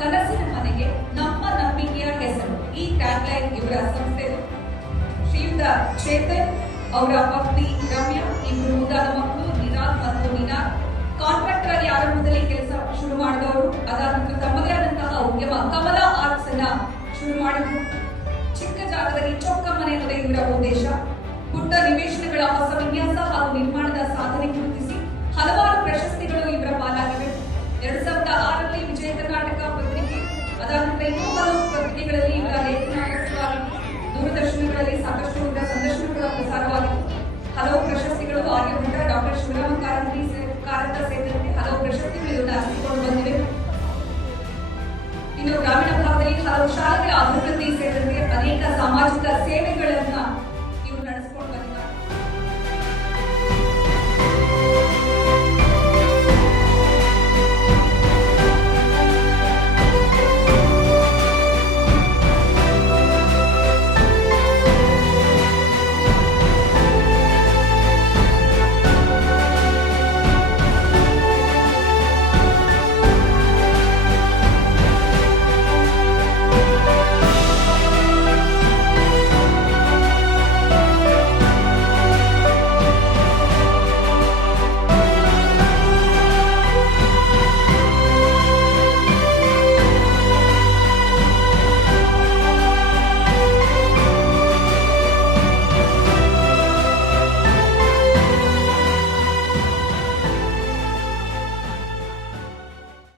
ಕನಸಿನ ಮನೆಗೆ ನಮ್ಮ ನಂಬಿಕೆಯ ಹೆಸರು. ಈ ಟ್ಯಾಗ್ಲೈನ್ ಇವರ ಸಂಸ್ಥೆ. ಶ್ರೀಯುತ ಚೇತನ್ ಅವರ ಪತ್ನಿ ರಮ್ಯಾ, ಇಬ್ಬರು ಮುದ್ದಾದ ಮಕ್ಕಳು ನಿನಾದ್ ಮತ್ತು ನಿನಾದ್. ಕಾಂಟ್ರಾಕ್ಟರ್ ಆಗಿ ಆರಂಭದಲ್ಲಿ ಕೆಲಸ ಶುರು ಮಾಡಿದವರು. ಅದಾದ ನಂತರ ತಮ್ಮದೇ ಆದಂತಹ ಉದ್ಯಮ ಕಮಲ ಆರ್ಟ್ಸ್ ಅನ್ನ ಶುರು ಮಾಡಿದ್ರು. ಚಿಕ್ಕ ಜಾಗದಲ್ಲಿ ಚೊಕ್ಕ ಮನೆ ಅನ್ನೋದೇ ಇವರ ಉದ್ದೇಶ. ಪುಟ್ಟ ನಿವೇಶನಗಳ ಹೊಸ ವಿನ್ಯಾಸ ಹಾಗೂ ನಿರ್ಮಾಣದ ಸಾಧನೆ ಗುರುತಿಸಿ ಹಲವಾರು ಪ್ರಶಸ್ತಿಗಳು ಇವರ ಪಾಲಾಗಿವೆ. 2006ರಲ್ಲಿ ವಿಜಯ ಕರ್ನಾಟಕ ಪತ್ರಿಕೆ, ಅದಾದ ನಂತರ ಇನ್ನೂ ಹಲವು ಪತ್ರಿಕೆಗಳಲ್ಲಿ ಇವರ ಲೇಖನ ಪ್ರಕಟವಾಗಿತ್ತು. ದೂರದರ್ಶನಗಳಲ್ಲಿ ಸಾಕಷ್ಟು ಇವರ ಸಂದರ್ಶನಗಳ ಪ್ರಸಾರವಾಗಿತ್ತು. ಹಲವು ಪ್ರಶಸ್ತಿಗಳು, ಆರ್ಯಭಟ, ಡಾಕ್ಟರ್ ಶಿವರಾಮ ಕಾರಂತ ಸೇರಿದಂತೆ ಹಲವು ಪ್ರಶಸ್ತಿ